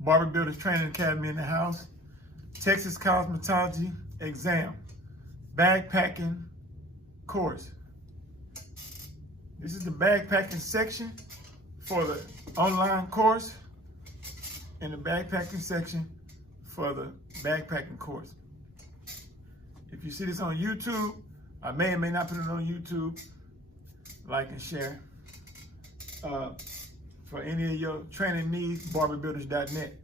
Barber Builders Training Academy in the house. Texas Cosmetoogy exam, backpacking course. This is the backpacking section for the online course and the backpacking section for the backpacking course. If you see this on YouTube, I may or may not put it on YouTube. Like and share. For any of your training needs, barberbuilders.net.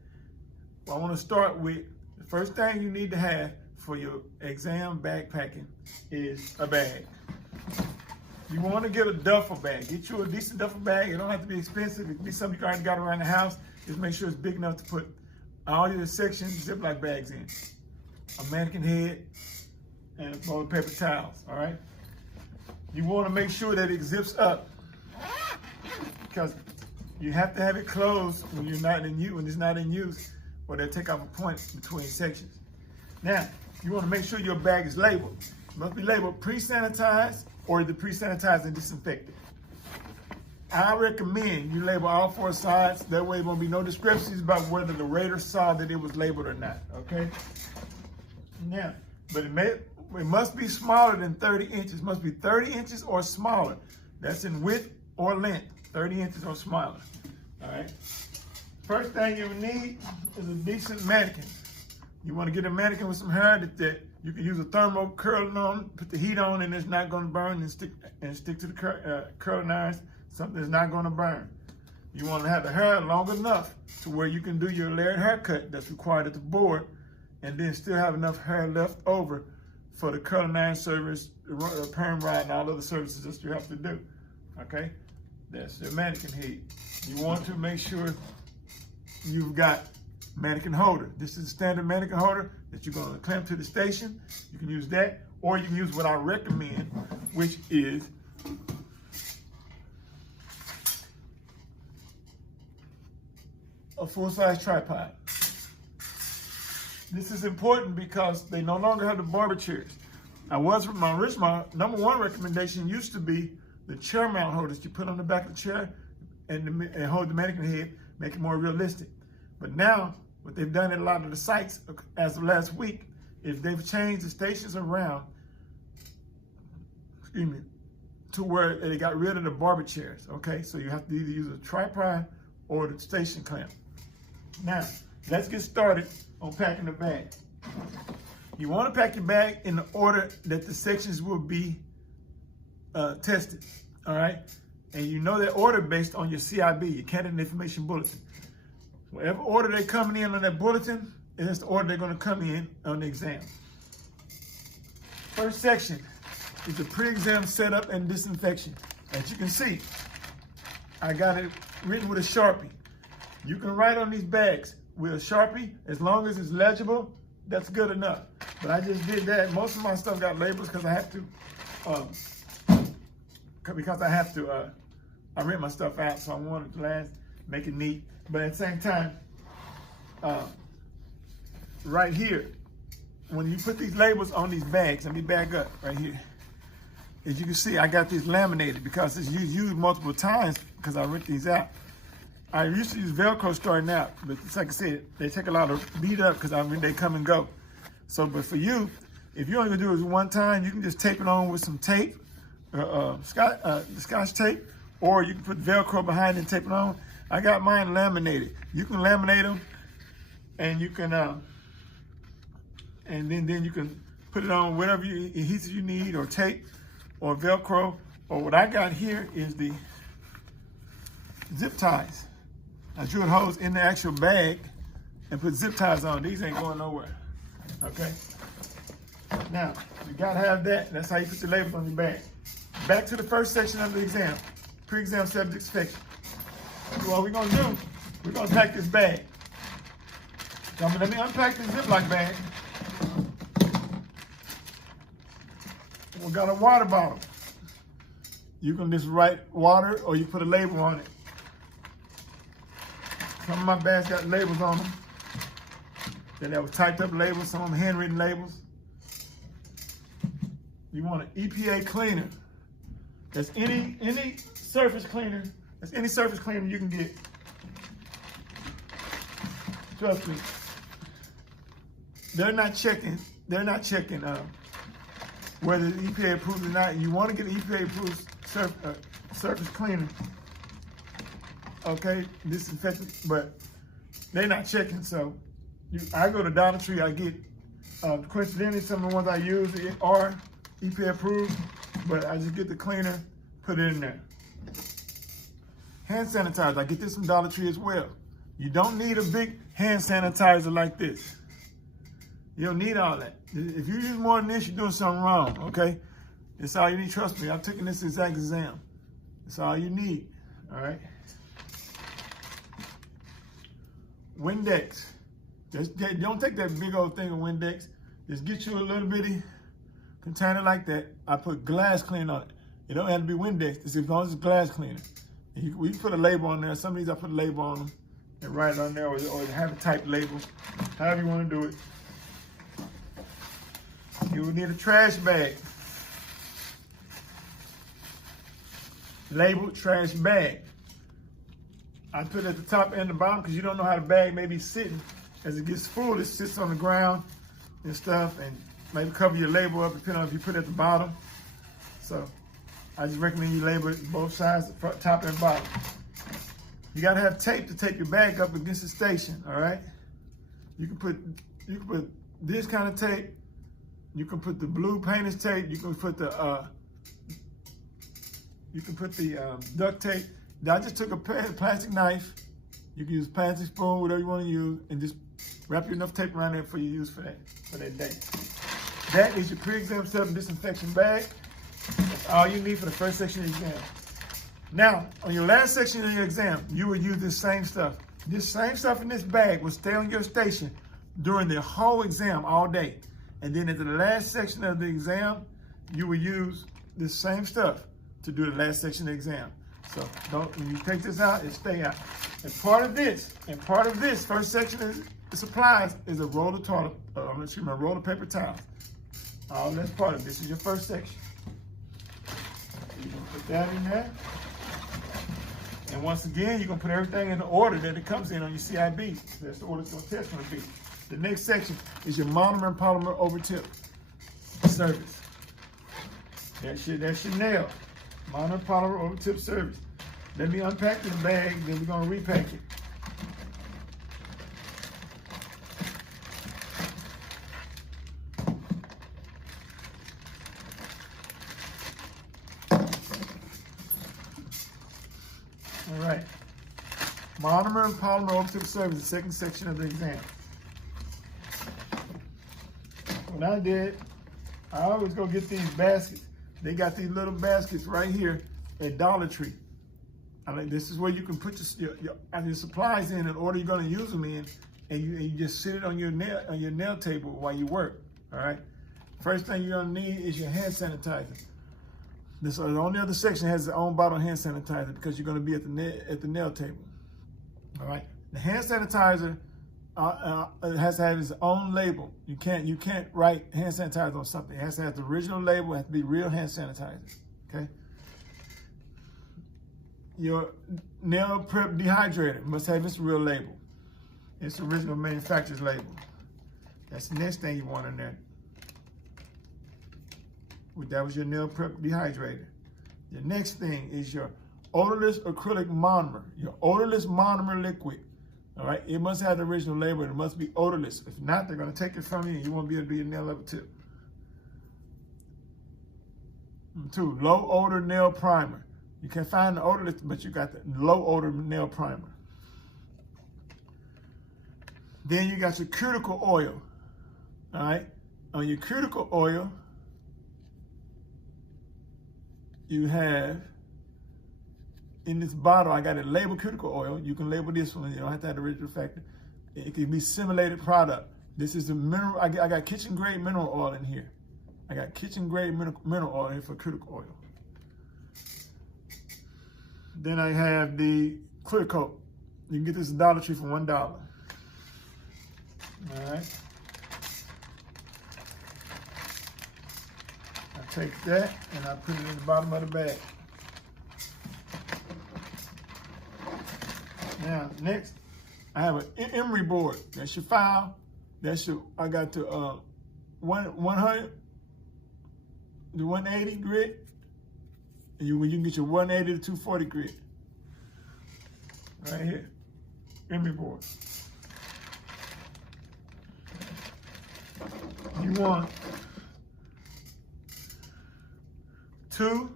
Well, I want to start with the first thing you need to have for your exam backpacking is a bag. You want to get a duffel bag. Get you a decent duffel bag. It don't have to be expensive. It can be something you already got around the house. Just make sure it's big enough to put all your sections Ziploc bags in. A mannequin head and a roll of paper towels, all right? You want to make sure that it zips up because you have to have it closed when you're not in use, when it's not in use, or they'll take off a point between sections. Now, you want to make sure your bag is labeled. It must be labeled pre-sanitized or either pre-sanitized and disinfected. I recommend you label all four sides. That way there won't be no discrepancies about whether the rater saw that it was labeled or not, okay? Now, but it must be smaller than 30 inches. It must be 30 inches or smaller. That's in width or length, 30 inches or smaller, all right? First thing you need is a decent mannequin. You want to get a mannequin with some hair that you can use a thermal curling on, put the heat on, and it's not going to burn and stick to the curling irons. Something that's not going to burn. You want to have the hair long enough to where you can do your layered haircut that's required at the board, and then still have enough hair left over for the curling iron service, perm rod, and all other services that you have to do. Okay, that's your mannequin head. You want to make sure you've got mannequin holder. This is a standard mannequin holder that you're going to clamp to the station. You can use that, or you can use what I recommend, which is a full-size tripod. This is important because they no longer have the barber chairs. My number one recommendation used to be the chair mount holders you put on the back of the chair and hold the mannequin head, make it more realistic. But now, what they've done at a lot of the sites as of last week is they've changed the stations around, to where they got rid of the barber chairs, okay? So you have to either use a tripod or the station clamp. Now, let's get started on packing the bag. You want to pack your bag in the order that the sections will be tested, all right? And you know that order based on your CIB, your Candidate Information Bulletin. Whatever order they're coming in on that bulletin, is the order they're going to come in on the exam. First section is the pre-exam setup and disinfection. As you can see, I got it written with a Sharpie. You can write on these bags with a Sharpie, as long as it's legible, that's good enough. But I just did that. Most of my stuff got labels because I have to, I rent my stuff out, so I wanted to last, make it neat. But at the same time, right here, when you put these labels on these bags, let me back up right here. As you can see, I got these laminated because it's used multiple times because I rent these out. I used to use Velcro starting out, but like I said, they take a lot of beat up because they come and go. So, but for you, if you're only gonna do it one time, you can just tape it on with some tape, Scotch tape, or you can put Velcro behind it and tape it on. I got mine laminated. You can laminate them, and you can, and then you can put it on whatever adhesive you need, or tape, or Velcro, or what I got here is the zip ties. I drill holes in the actual bag and put zip ties on. These ain't going nowhere, okay? Now, you gotta have that. That's how you put the labels on your bag. Back to the first section of the exam, pre-exam subject section. So what we're gonna do, we're gonna pack this bag. So let me unpack this Ziploc bag. We got a water bottle. You can just write water or you put a label on it. Some of my bags got labels on them. Then there were typed up labels, some of them handwritten labels. You want an EPA cleaner. That's any surface cleaner. That's any surface cleaner you can get. trust me, they're not checking whether the EPA approved or not. You want to get an EPA approved surface cleaner, okay, disinfectant, but they're not checking. So I go to Dollar Tree, I get, coincidentally, some of the ones I use are EPA approved, but I just get the cleaner, put it in there. Hand sanitizer, I get this from Dollar Tree as well. You don't need a big hand sanitizer like this. You don't need all that. If you use more than this, you're doing something wrong, okay? It's all you need, trust me. I've taken this exact exam. It's all you need, all right? Windex. Don't take that big old thing of Windex. Just get you a little bitty container like that. I put glass cleaner on it. It don't have to be Windex. It's as long as it's glass cleaner. We put a label on there. Some of these I put a label on them and write it on there, or have a type label, however you want to do it. You will need a trash bag. Labeled trash bag. I put it at the top and the bottom because you don't know how the bag may be sitting. As it gets full, it sits on the ground and stuff, and maybe cover your label up depending on if you put it at the bottom. So I just recommend you label it both sides, top and bottom. You gotta have tape to tape your bag up against the station, all right? You can put this kind of tape. You can put the blue painter's tape. You can put the duct tape. I just took a plastic knife. You can use plastic spoon, whatever you want to use, and just wrap enough tape around there for you use for that day. That is your pre-exam step and disinfection bag. That's all you need for the first section of the exam. Now, on your last section of your exam, you will use this same stuff. This same stuff in this bag will stay on your station during the whole exam all day. And then at the last section of the exam, you will use this same stuff to do the last section of the exam. So when you take this out, it stay out. And part of this first section of the supplies is a roll of roll of paper towels. All that's part of this is your first section. You're gonna put that in there. And once again, you're gonna put everything in the order that it comes in on your CIB. That's the order it's gonna test gonna be. The next section is your monomer and polymer over tip service. That's your nail. Monomer and polymer over tip service. Let me unpack this bag, then we're gonna repack it. All right. Monomer and polymer over tip service, the second section of the exam. What I did, I always go get these baskets. They got these little baskets right here at Dollar Tree. This is where you can put your supplies in order you're going to use them in, and you just sit it on your nail table while you work. All right. First thing you're going to need is your hand sanitizer. The only other section has its own bottle of hand sanitizer because you're going to be at the nail table. All right. The hand sanitizer it has to have its own label. You can't write hand sanitizer on something. It has to have the original label. It has to be real hand sanitizer. Okay. Your nail prep dehydrator must have its real label. It's the original manufacturer's label. That's the next thing you want in there. That was your nail prep dehydrator. The next thing is your odorless acrylic monomer. Your odorless monomer liquid. All right, it must have the original label. It must be odorless. If not, they're going to take it from you and you won't be able to do your nail level tip. 2, low odor nail primer. You can find the odorless, but you got the low odor nail primer. Then you got your cuticle oil. All right, on your cuticle oil, you have, in this bottle, I got it labeled cuticle oil. You can label this one. You don't have to have the original factor. It can be simulated product. This is the mineral. I got kitchen grade mineral oil in here. I got kitchen grade mineral oil in here for cuticle oil. Then I have the clear coat. You can get this at Dollar Tree for $1. All right. I take that and I put it in the bottom of the bag. Now, next, I have an emery board. That's your file. That's your, I got the 100, the 180 grit. And you can get your 180 to 240 grit. Right here, emery board. You want two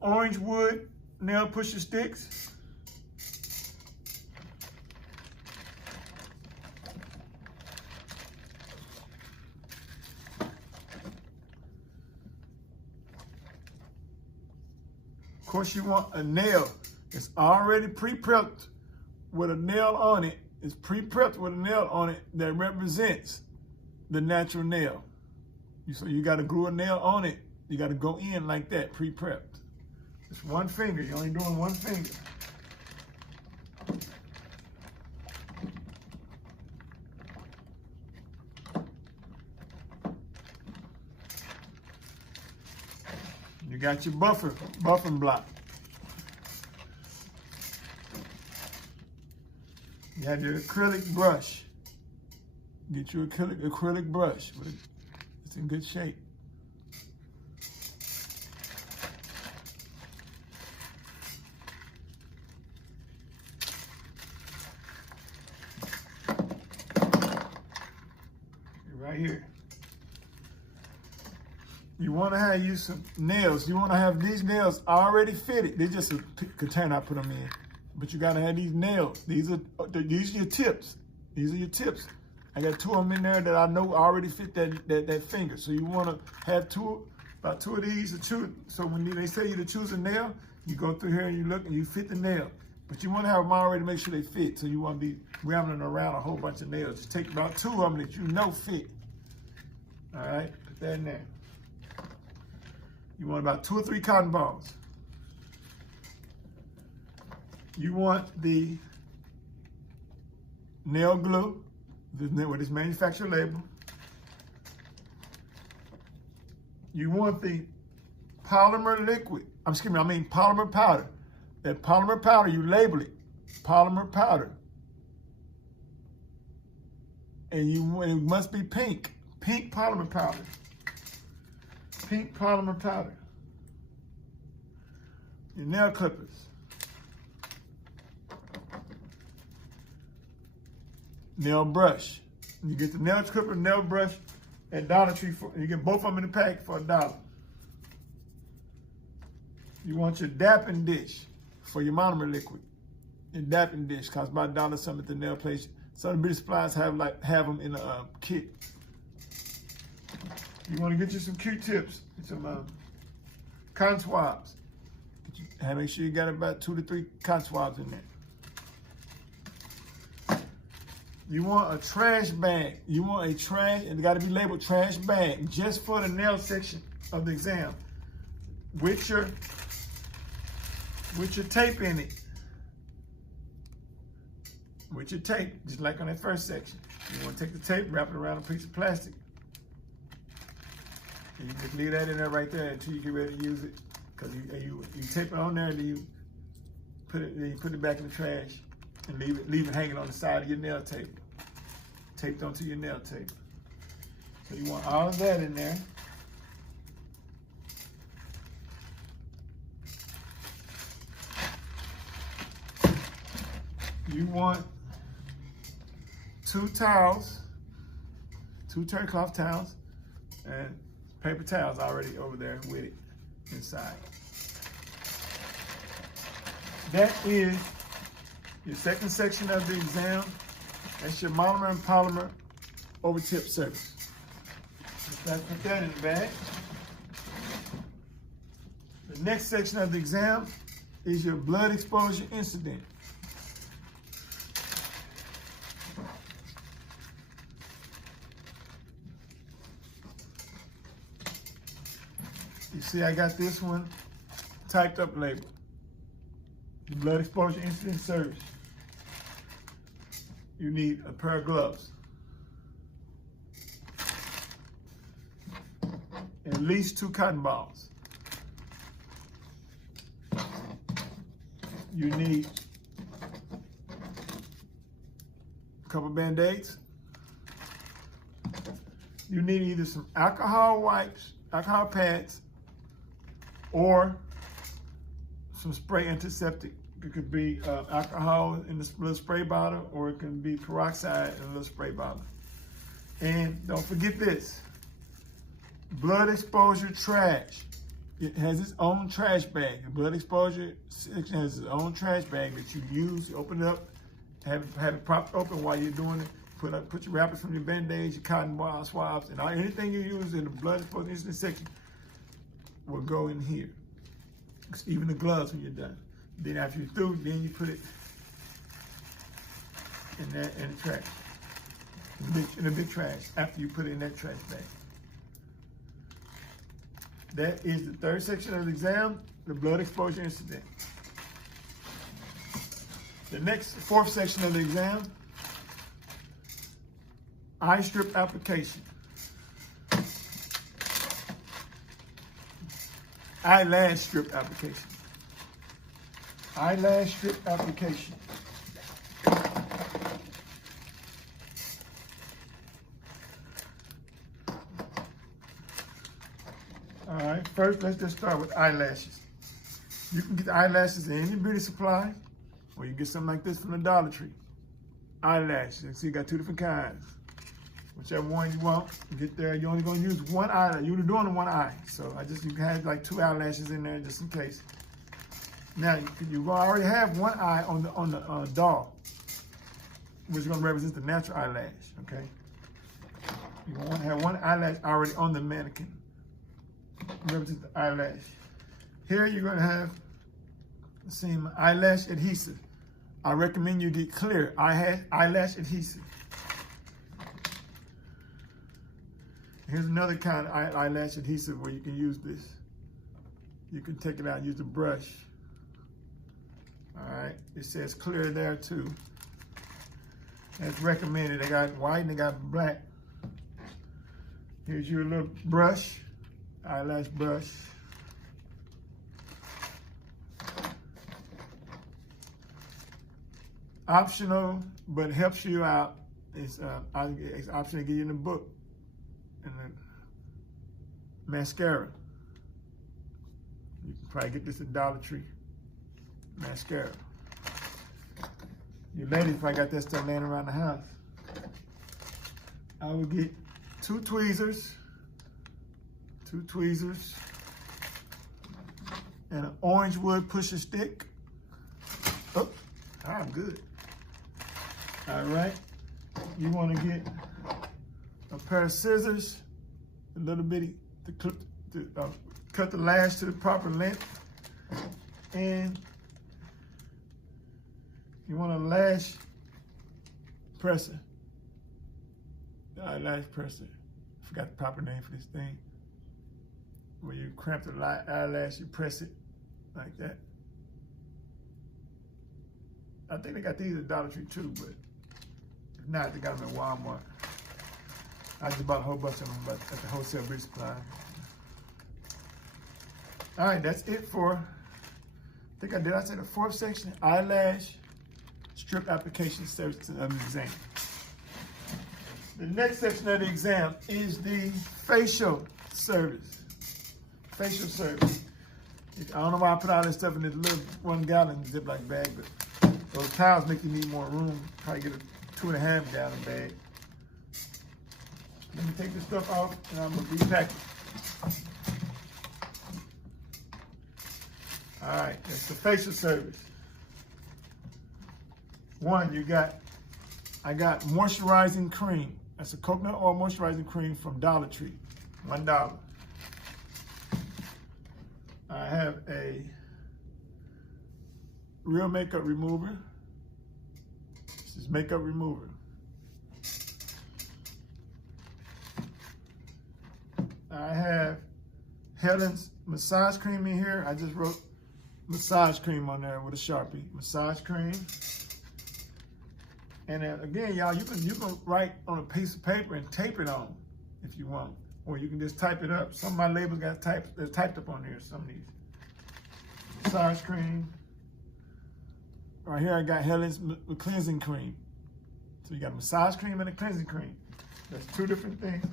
orange wood nail pusher sticks. Of course, you want a nail. It's already pre-prepped with a nail on it. It's pre-prepped with a nail on it that represents the natural nail. So you got to glue a nail on it. You got to go in like that, pre-prepped. It's one finger. You're only doing one finger. You got your buffing block. You have your acrylic brush. Get your acrylic brush. It's in good shape. Right here. You want to have use some nails. You want to have these nails already fitted. They're just a container I put them in. But you got to have these nails. These are your tips. These are your tips. I got two of them in there that I know already fit that finger. So you want to have about two of these or two. So when they say you to choose a nail, you go through here and you look and you fit the nail. But you want to have them already to make sure they fit. So you want to be rambling around a whole bunch of nails. Just take about two of them that you know fit. All right, put that in there. You want about 2 or 3 cotton balls. You want the nail glue with its manufacturer label. You want the polymer liquid. Polymer powder. That polymer powder, you label it polymer powder. And it must be pink. Pink polymer powder. Pink polymer powder. Your nail clippers. Nail brush. You get the nail clipper, nail brush at Dollar Tree. You get both of them in the pack for $1. You want your dapping dish for your monomer liquid. Your dapping dish costs about $1 something at the nail place. Some of the beauty supplies have them in a kit. You want to get you some Q-tips, some cotton swabs. Make sure you got about 2 to 3 cotton swabs in there. You want a trash bag. You want a trash, and it got to be labeled trash bag, just for the nail section of the exam, with your tape in it. With your tape, just like on that first section. You want to take the tape, wrap it around a piece of plastic. And you just leave that in there right there until you get ready to use it. Because you tape it on there, and then you put it back in the trash and leave it hanging on the side of your nail tape. Taped onto your nail tape. So you want all of that in there. You want 2 towels, 2 terry cloth towels, and paper towels already over there with it inside. That is your second section of the exam. That's your monomer and polymer over tip surface. Let's put that in the bag. The next section of the exam is your blood exposure incident. You see, I got this one typed up label. The blood exposure incident service. You need a pair of gloves. At least 2 cotton balls. You need a couple Band-Aids. You need either some alcohol wipes, alcohol pads, or some spray antiseptic. It could be alcohol in the little spray bottle, or it can be peroxide in a little spray bottle. And don't forget this, blood exposure trash. It has its own trash bag. The blood exposure section has its own trash bag that you use. You open it up, have it propped open while you're doing it. Put your wrappers from your Band-Aids, your cotton swabs, and anything you use in the blood exposure section will go in here. Even the gloves when you're done. Then after you're through, then you put it in the trash, in the big trash. After you put it in that trash bag. That is the third section of the exam, the blood exposure incident. The fourth section of the exam, eye strip application. Eyelash strip application. Eyelash strip application. All right, first let's just start with eyelashes. You can get eyelashes in any beauty supply, or you get something like this from the Dollar Tree. Eyelashes, you see you got two different kinds. Whichever one you want, you get there. You're only gonna use one eye. You're doing one eye. So you can have like 2 eyelashes in there just in case. Now, you already have one eye on the doll, which is gonna represent the natural eyelash, okay? You're gonna have one eyelash already on the mannequin. Represent the eyelash. Here you're gonna have the same eyelash adhesive. I recommend you get clear eyelash adhesive. Here's another kind of eyelash adhesive where you can use this. You can take it out and use a brush. All right, it says clear there too. That's recommended. They got white and they got black. Here's your little brush, eyelash brush. Optional, but helps you out. It's optional to get you in the book. And then mascara. You can probably get this at Dollar Tree. Mascara. You ladies probably got that stuff laying around the house. I would get 2 tweezers, and an orange wood pusher stick. Oh, I'm good. All right. You want to get a pair of scissors, a little bitty, to cut the lash to the proper length. And you want a lash presser, the eyelash presser. I forgot the proper name for this thing. Where you cramp the eyelash, you press it like that. I think they got these at Dollar Tree too, but if not, they got them at Walmart. I just bought a whole bunch of them at the wholesale beauty supply. All right, that's it for, I say the fourth section, eyelash strip application service of the exam. The next section of the exam is the facial service. Facial service. I don't know why I put all this stuff in this little 1 gallon Ziploc bag, but those towels make you need more room. Probably get a 2.5 gallon bag. Let me take this stuff off and I'm gonna repack it. All right, that's the facial service. One, I got moisturizing cream. That's a coconut oil moisturizing cream from Dollar Tree, $1. I have a Real Makeup Remover. This is makeup remover. I have Helen's massage cream in here. I just wrote massage cream on there with a Sharpie. Massage cream. And then again, y'all, you can write on a piece of paper and tape it on if you want. Or you can just type it up. Some of my labels got they're typed up on here, some of these. Massage cream. Right here I got Helen's cleansing cream. So you got a massage cream and a cleansing cream. That's two different things.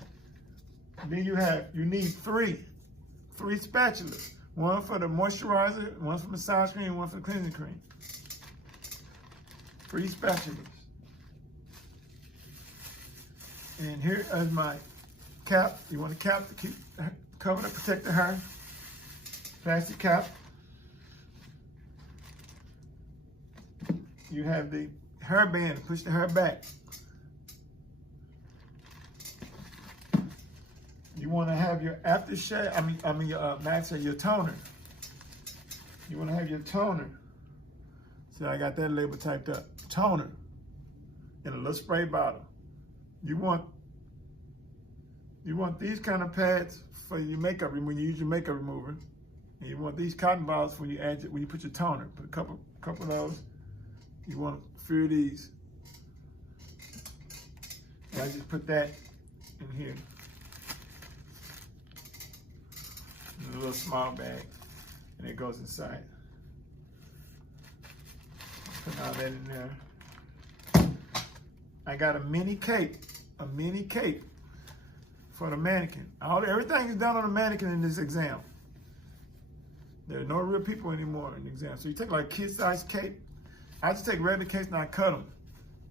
And then you need three spatulas. One for the moisturizer, one for massage cream, one for the cleansing cream. 3 spatulas. And here is my cap. You want a cap to keep cover to protect the hair. Plastic cap. You have the hair band to push the hair back. You want to have your aftershave. Your toner. You want to have your toner. So I got that label typed up. Toner in a little spray bottle. You want these kind of pads for your makeup when you use your makeup remover. And you want these cotton balls when you put your toner. Put a couple of those. You want a few of these. And I just put that in here. In a little small bag. And it goes inside. Put all that in there. I got a mini cape for the mannequin. Everything is done on the mannequin in this exam. There are no real people anymore in the exam. So you take like a kid-sized cape. I just take regular capes and I cut them.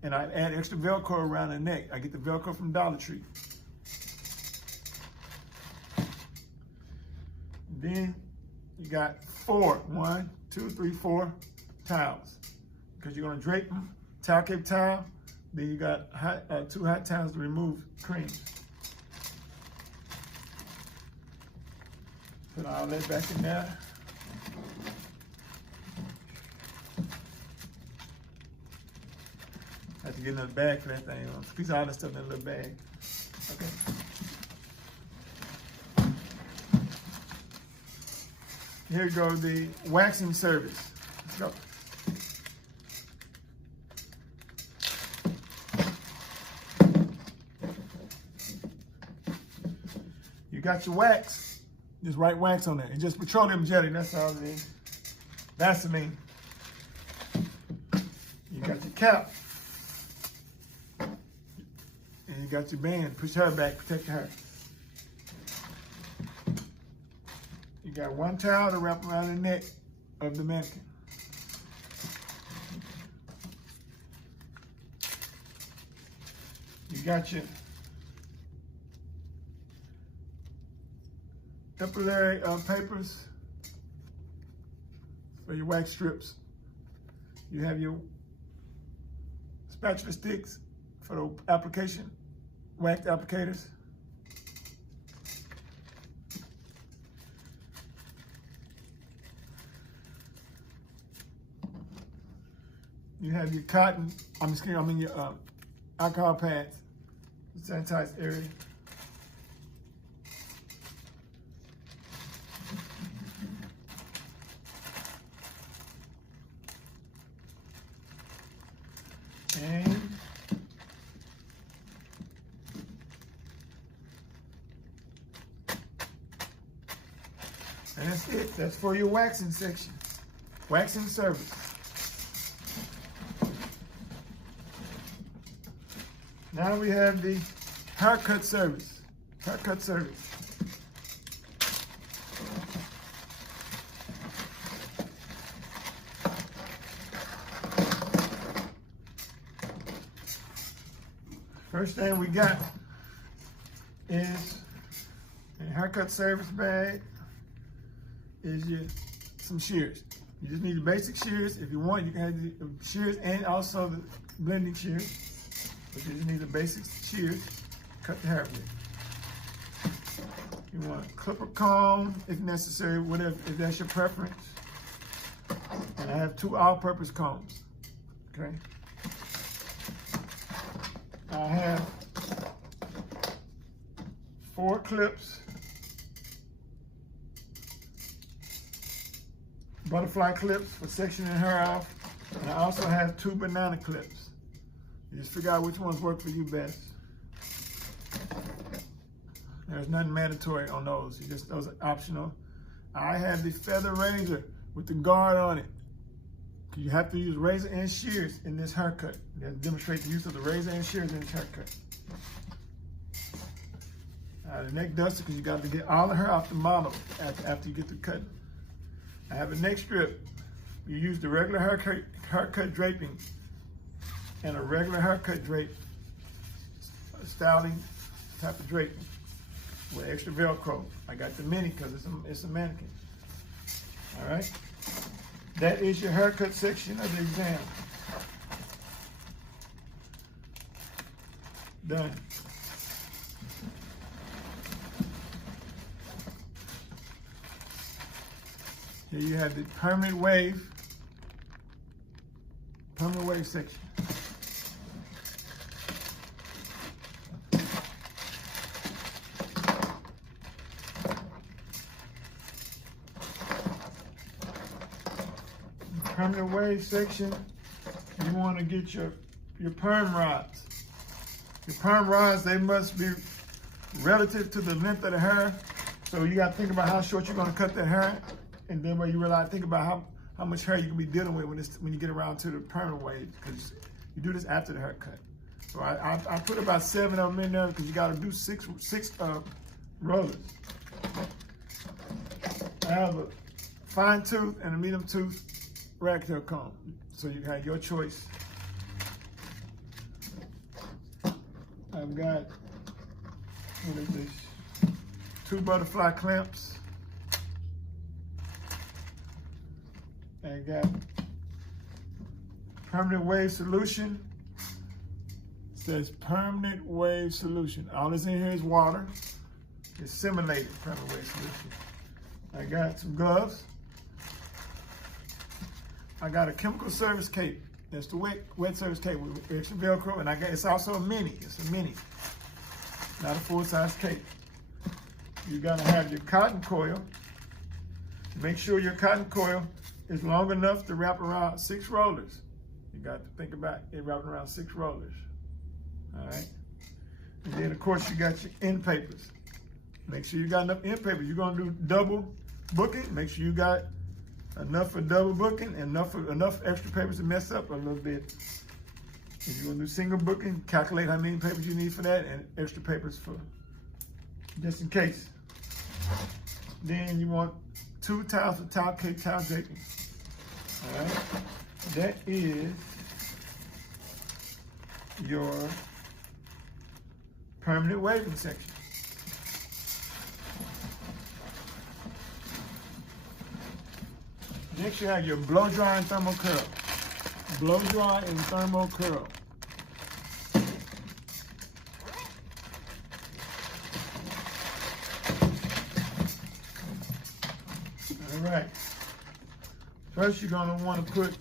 And I add extra Velcro around the neck. I get the Velcro from Dollar Tree. Then you got 4 towels. Because you're gonna drape them, towel cape towel. Then you got 2 hot towels to remove creams. Put all that back in there. I have to get another bag for that thing. Squeeze all that stuff in that little bag. Okay. Here goes the waxing service. Let's go. You got your wax. Just write wax on it. It's just petroleum jelly. That's all it is. Vaseline. You got your cap. And you got your band. Push her back. Protect her. You got 1 towel to wrap around the neck of the mannequin. You got your capillary papers for your wax strips. You have your spatula sticks for the application, wax applicators. You have your your alcohol pads, sanitized area. And that's it. That's for your waxing section. Waxing service. Now we have the haircut service. Haircut service. First thing we got is a haircut service bag. Is some shears. You just need the basic shears. If you want, you can have the shears and also the blending shears. But you just need the basic shears. Cut the hair with. You want a clipper comb if necessary, whatever, if that's your preference. And I have 2 all-purpose combs. Okay. I have 4 clips, butterfly clips for sectioning hair off, and I also have 2 banana clips. You just figure out which ones work for you best. There's nothing mandatory on those. Those are optional. I have the feather razor with the guard on it You have to use razor and shears in this haircut. You have to demonstrate the use of the razor and shears in this haircut. The neck duster, because you got to get all the hair off the model after you get to cutting. I have a neck strip. You use the regular haircut draping and a regular haircut drape, styling type of draping with extra Velcro. I got the mini because it's a mannequin. All right. That is your haircut section of the exam. Done. Here you have the permanent wave section. Permanent wave section, you want to get your perm rods. Your perm rods, they must be relative to the length of the hair. So you got to think about how short you're going to cut that hair. And then when you realize, think about how much hair you can be dealing with when you get around to the permanent wave, because you do this after the haircut. So I put about 7 of them in there because you got to do six rollers. I have a fine tooth and a medium tooth ragtail comb, so you have your choice. I've got, what is this? 2 butterfly clamps. I got permanent wave solution. It says permanent wave solution. All that's in here is water. It's simulated permanent wave solution. I got some gloves. I got a chemical service cape. That's the wet service cape with extra Velcro, and it's also a mini. It's a mini, not a full-size cape. You gotta have your cotton coil. Make sure your cotton coil is long enough to wrap around 6 rollers. You got to think about it wrapping around 6 rollers. All right. And then of course you got your end papers. Make sure you got enough end papers. You're gonna do double booking. Make sure you got enough for double booking and enough extra papers to mess up a little bit. If you're gonna do single booking, calculate how many papers you need for that and extra papers for just in case. Then you want 2 towels for towel cake towel draping. All right, that is your permanent waving section. Next you have your blow dry and thermal curl. Blow dry and thermal curl. All right. First, you're gonna want to put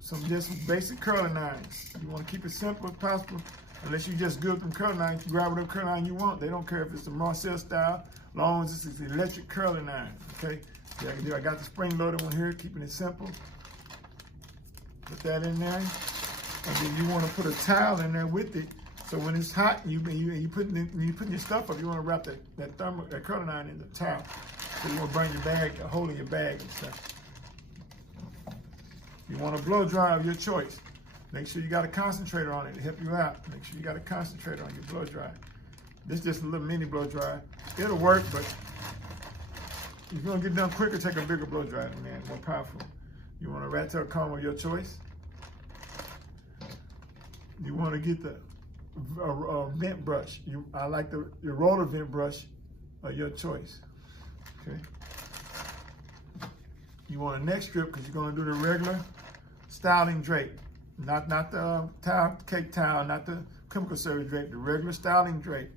some basic curling irons. You want to keep it simple as possible, unless you just good with them curling irons. You grab whatever curling iron you want. They don't care if it's the Marcel style, as long as it's an electric curling iron. Okay. Yeah, I got the spring-loaded one here, keeping it simple. Put that in there, and then you want to put a towel in there with it. So when it's hot, and you putting your stuff up, you want to wrap that curling iron in the towel. So you want to burn your bag, a hole in your bag and stuff. You want a blow dryer of your choice. Make sure you got a concentrator on it to help you out. Make sure you got a concentrator on your blow dryer. This is just a little mini blow dryer. It'll work, but if you want to get done quicker, take a bigger blow dryer, man, more powerful. You want a rat tail comb of your choice. You want to get the vent brush. I like your roller vent brush of your choice. Okay. You want a neck strip because you're going to do the regular styling drape, not the cake towel, not the chemical service drape, the regular styling drape.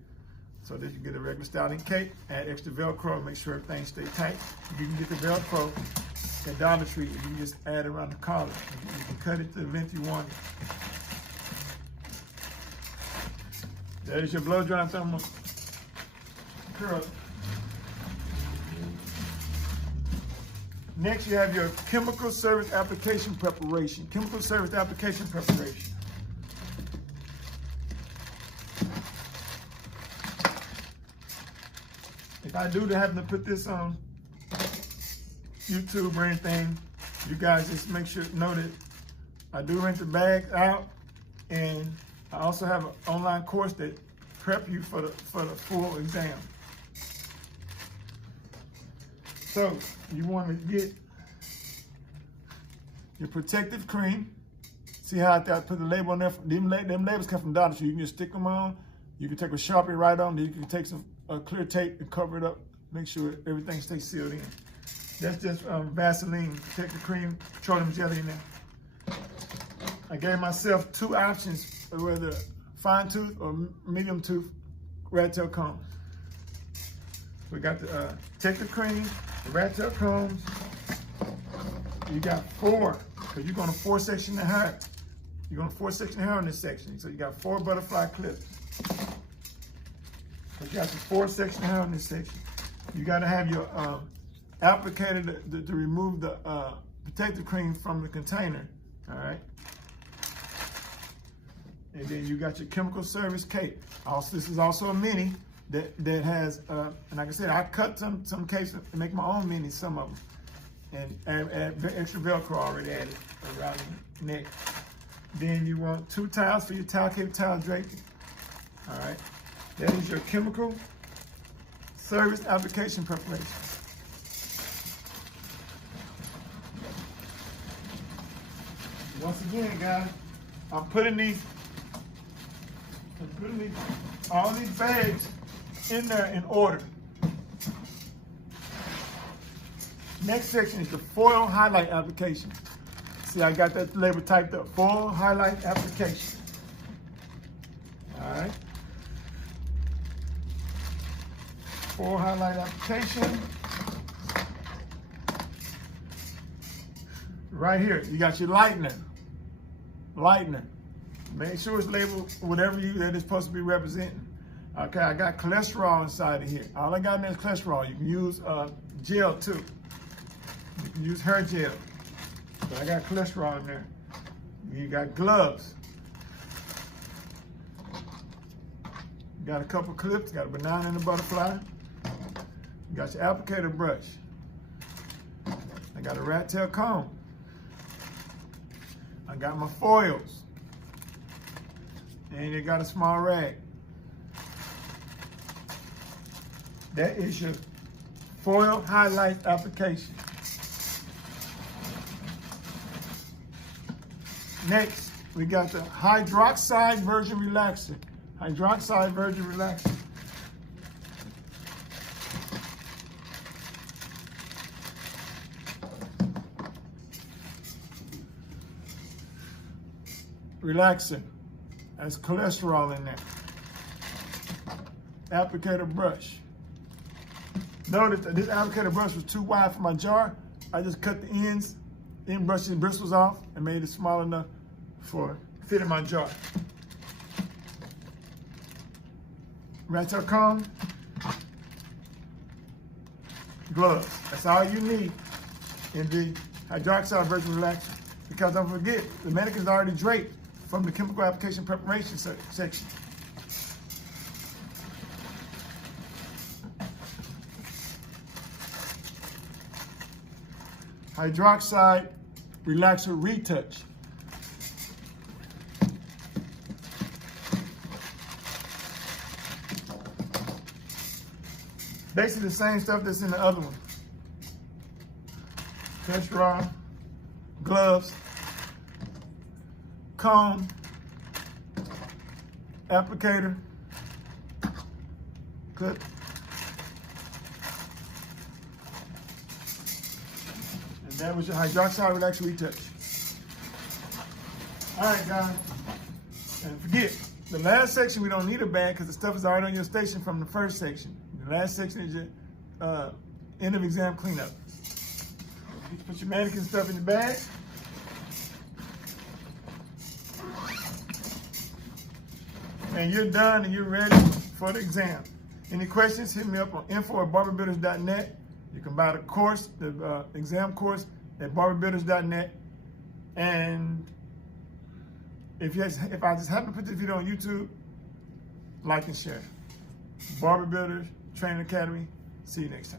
So that you get a regular styling cape, add extra Velcro, make sure everything stays tight. You can get the Velcro at Dollar Tree, and you can just add it around the collar. You can cut it to the length you want it. There's your blow dry thermal curl. Next, you have your chemical service application preparation. Chemical service application preparation. If I do happen to put this on YouTube or anything, you guys just make sure, know that I do rent the bags out, and I also have an online course that prep you for the full exam. So you want to get your protective cream. See how I put the label on there? Them labels come from Dollar Tree. You can just stick them on. You can take a Sharpie right on. Then you can take some clear tape and cover it up. Make sure everything stays sealed in. That's just Vaseline protective cream, petroleum jelly in there. I gave myself 2 options, whether fine tooth or medium tooth rat tail combs. We got the protective cream, the rat tail combs. You got 4, because you're going to 4-section the hair. You're going to 4-section the hair in this section. So you got 4 butterfly clips. You got your 4-section hair in this section. You got to have your applicator to remove the protective cream from the container. All right. And then you got your chemical service cape. Also, this is also a mini that has, and like I said, I cut some capes and make my own minis, some of them, and add extra Velcro already added around the neck. Then you want 2 towels for your towel cape, towel draping. All right, that is your chemical service application preparation. Once again, guys, I'm putting all these bags in there in order. Next section is the foil highlight application. See, I got that label typed up, foil highlight application. All right. Foil highlight application. Right here, you got your lightener. Make sure it's labeled whatever that it's supposed to be representing. Okay, I got cholesterol inside of here. All I got in there is cholesterol. You can use gel too. You can use hair gel. But I got cholesterol in there. You got gloves. You got a couple clips. Got a banana and a butterfly. You got your applicator brush. I got a rat tail comb. I got my foils. And you got a small rag. That is your foil highlight application. Next, we got the hydroxide version relaxer. Hydroxide version relaxer. Relaxer. Has cholesterol in there. Applicator brush. Notice that this applicator brush was too wide for my jar. I just cut the ends, brushes and bristles off, and made it small enough for fitting my jar. Rat tail comb. Gloves. That's all you need in the hydroxide version relaxer. Because don't forget, the mannequin's already draped from the chemical application preparation section. Hydroxide relaxer retouch. Basically the same stuff that's in the other one. Test rod, gloves, comb, applicator, clip. And that was your hydroxide relaxer retouch. All right, guys. And forget, the last section we don't need a bag because the stuff is already on your station from the first section. The last section is your end of exam cleanup. You put your mannequin stuff in the bag. And you're done and you're ready for the exam. Any questions, hit me up on info@barberbuilders.net. You can buy the course, the exam course at barberbuilders.net. And if I just happen to put this video on YouTube, like and share. Barber Builders Training Academy. See you next time.